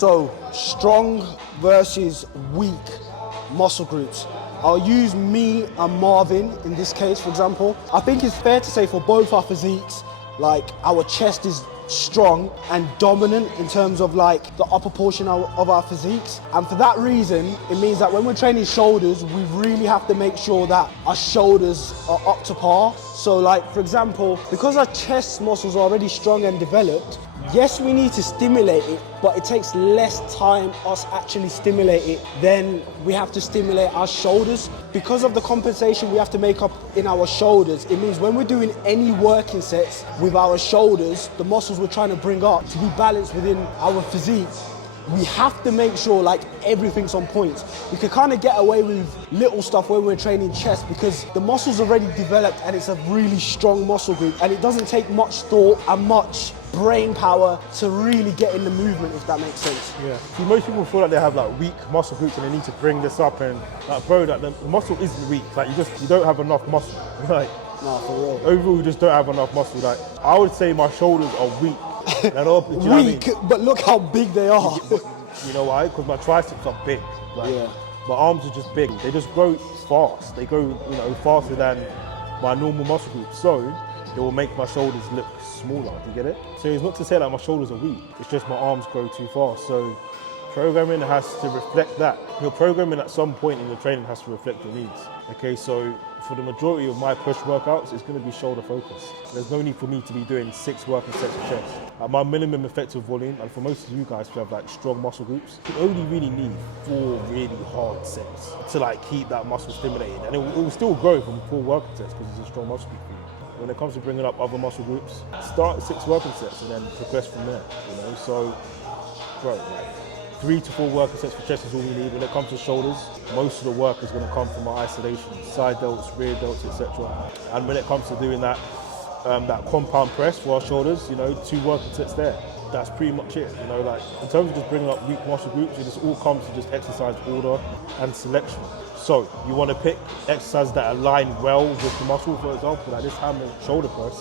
So, strong versus weak muscle groups. I'll use me and Marvin in this case, for example. I think it's fair to say for both our physiques, like our chest is strong and dominant in terms of like the upper portion of our physiques. And for that reason, it means that when we're training shoulders, we really have to make sure that our shoulders are up to par. So like, for example, because our chest muscles are already strong and developed, yes, we need to stimulate it, but it takes less time us actually stimulate it than we have to stimulate our shoulders. Because of the compensation we have to make up in our shoulders, it means when we're doing any working sets with our shoulders, the muscles we're trying to bring up to be balanced within our physique, we have to make sure like everything's on point. We can kind of get away with little stuff when we're training chest because the muscle's already developed and it's a really strong muscle group and it doesn't take much thought and much brain power to really get in the movement, if that makes sense. Yeah. See, most people feel like they have like weak muscle groups and they need to bring this up and like, bro, like the muscle isn't weak. Like you don't have enough muscle. Like, no, for real. Overall, you just don't have enough muscle. Like, I would say my shoulders are weak. Weak, but look how big they are. You know why? Because my triceps are big. Like, yeah. My arms are just big. They just grow fast. They grow, faster than my normal muscle group. So it will make my shoulders look smaller. Do you get it? So it's not to say that my shoulders are weak. It's just my arms grow too fast. So programming has to reflect that. Your programming at some point in your training has to reflect your needs. Okay, so for the majority of my push workouts, it's going to be shoulder focused. There's no need for me to be doing 6 working sets of chest. At my minimum effective volume, and for most of you guys who have like strong muscle groups, you only really need 4 really hard sets to like keep that muscle stimulated. And it will still grow from 4 working sets because it's a strong muscle group for you. When it comes to bringing up other muscle groups, start at 6 working sets and then progress from there. So, bro, like 3 to 4 working sets for chest is all we need. When it comes to shoulders, most of the work is going to come from our isolation, side delts, rear delts, etc. And when it comes to doing that, that compound press for our shoulders, 2 working sets there. That's pretty much it. Like in terms of just bringing up weak muscle groups, it just all comes to just exercise order and selection. So you want to pick exercises that align well with the muscle. For example, like this hammer shoulder press,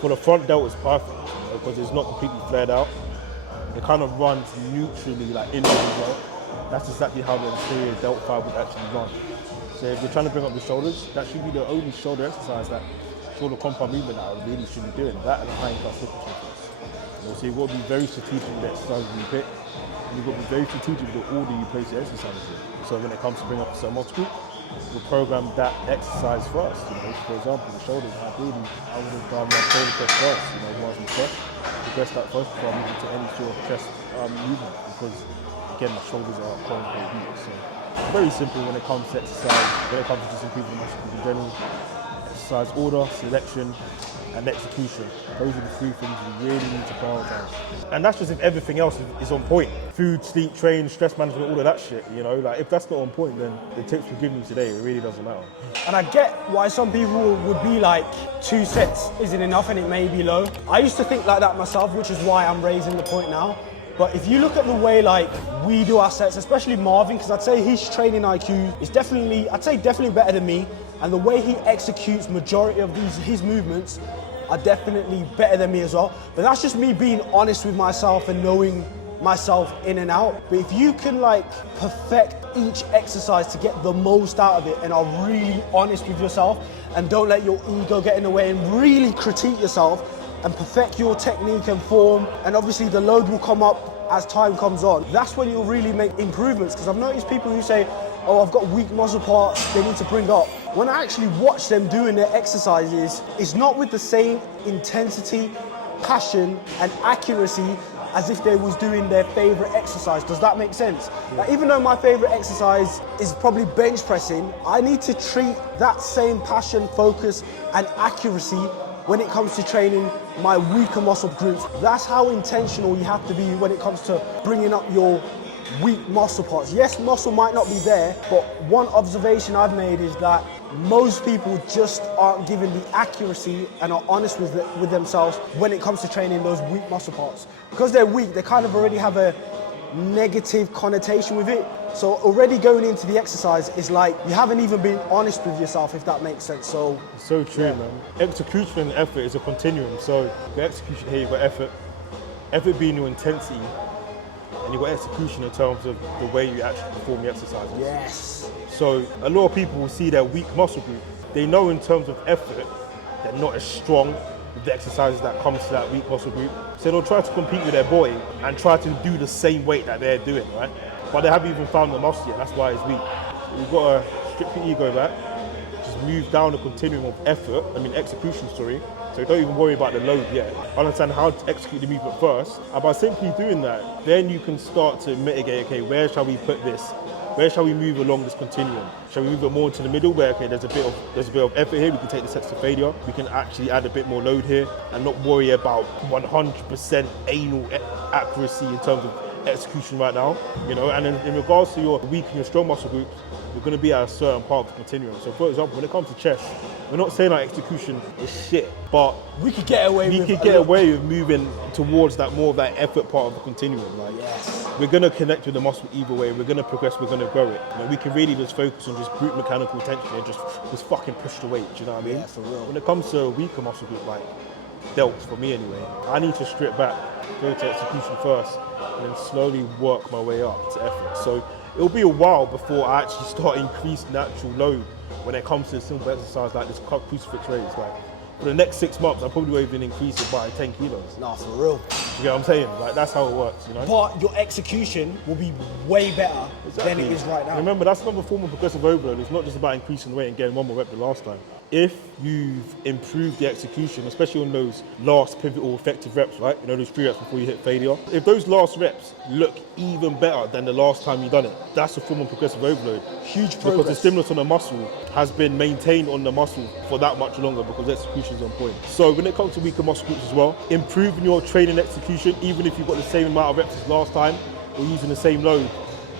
for the front delt is perfect because it's not completely flared out. It kind of runs neutrally, like in the delt. That's exactly how the anterior delt file would actually run. So if you're trying to bring up the shoulders, that should be the only shoulder exercise, that shoulder compound movement that I really should be doing. That and a high impact foot press. So you've got to be very strategic with the exercises you pick. And you've got to be very strategic with the order you place your exercises in. So when it comes to bring up a certain muscle group, we'll program that exercise first. For example, the shoulders, ideally, I would have done my shoulder press first, Marvin press. Progress that first before I move into any sort of chest movement, because again, my shoulders are quite weak. So very simple when it comes to exercise, when it comes to just increasing muscle group in general. Exercise order, selection, and execution. Those are the 3 things you really need to prioritize. And that's just if everything else is on point. Food, sleep, train, stress management, all of that shit, Like if that's not on point, then the tips we give you today, it really doesn't matter. And I get why some people would be like 2 sets isn't enough and it may be low. I used to think like that myself, which is why I'm raising the point now. But if you look at the way like we do our sets, especially Marvin, because I'd say his training IQ is definitely better than me. And the way he executes majority of his movements are definitely better than me as well. But that's just me being honest with myself and knowing myself in and out. But if you can like perfect each exercise to get the most out of it and are really honest with yourself and don't let your ego get in the way and really critique yourself and perfect your technique and form, and obviously the load will come up as time comes on, that's when you'll really make improvements. Because I've noticed people who say, oh, I've got weak muscle parts they need to bring up. When I actually watch them doing their exercises, it's not with the same intensity, passion and accuracy as if they was doing their favorite exercise. Does that make sense? Yeah. Like, even though my favorite exercise is probably bench pressing, I need to treat that same passion, focus and accuracy when it comes to training my weaker muscle groups. That's how intentional you have to be when it comes to bringing up your weak muscle parts. Yes, muscle might not be there, but one observation I've made is that most people just aren't given the accuracy and are honest with themselves when it comes to training those weak muscle parts. Because they're weak, they kind of already have a negative connotation with it. So already going into the exercise is like you haven't even been honest with yourself, if that makes sense. So it's so true, yeah. Man. Execution and effort is a continuum. So the execution here, you've got effort. Effort being your intensity, and you've got execution in terms of the way you actually perform the exercises. Yes. So a lot of people will see their weak muscle group. They know in terms of effort, they're not as strong with the exercises that comes to that weak muscle group. So they'll try to compete with their boy and try to do the same weight that they're doing, right? But they haven't even found the muscle yet, that's why it's weak. So you've got to strip your ego back, just move down the continuum of execution, so don't even worry about the load yet. Understand how to execute the movement first, and by simply doing that, then you can start to mitigate, okay, where shall we put this? Where shall we move along this continuum? Shall we move it more into the middle where, okay, there's a bit of effort here, we can take the sets to failure, we can actually add a bit more load here and not worry about 100% anal accuracy in terms of execution right now, and in regards to your weak and your strong muscle groups, you're going to be at a certain part of the continuum. So for example, when it comes to chest, we're not saying that execution is shit, but we could get away with moving towards that more of that effort part of the continuum. Yes. We're going to connect with the muscle either way. We're going to progress, we're going to grow it. We can really just focus on just brute mechanical tension and just fucking push the weight, do you know what I mean? Yeah, for real. When it comes to a weaker muscle group, like delts, for me anyway, I need to strip back, go to execution first, and then slowly work my way up to effort. So it'll be a while before I actually start increasing the actual load when it comes to a simple exercise like this crucifix raise. Like, for the next 6 months, I probably won't even increase it by 10 kilos. Nah, for real. You get what I'm saying? Like, that's how it works, But your execution will be way better than it is right now. Remember, that's another form of progressive overload. It's not just about increasing the weight and getting one more rep than last time. If you've improved the execution, especially on those last pivotal effective reps, right? Those 3 reps before you hit failure. If those last reps look even better than the last time you've done it, that's a form of progressive overload. Huge progress. Because the stimulus on the muscle has been maintained on the muscle for that much longer because execution is on point. So when it comes to weaker muscle groups as well, improving your training execution, even if you've got the same amount of reps as last time or using the same load,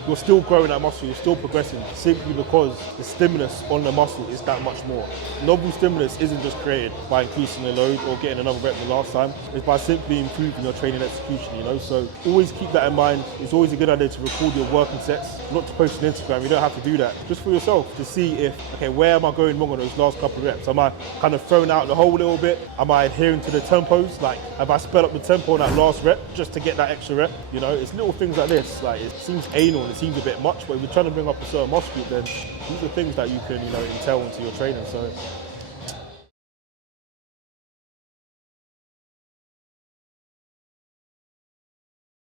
you're still growing that muscle, you're still progressing, simply because the stimulus on the muscle is that much more. Novel stimulus isn't just created by increasing the load or getting another rep than last time, it's by simply improving your training execution, So always keep that in mind. It's always a good idea to record your working sets, not to post on Instagram, you don't have to do that. Just for yourself, to see if, okay, where am I going wrong on those last couple of reps? Am I kind of throwing out the hole a little bit? Am I adhering to the tempos? Like, have I sped up the tempo on that last rep just to get that extra rep? It's little things like this. Like, it seems anal and it seems a bit much, but if you're trying to bring up a certain muscle group, then these are things that you can, entail into your training. So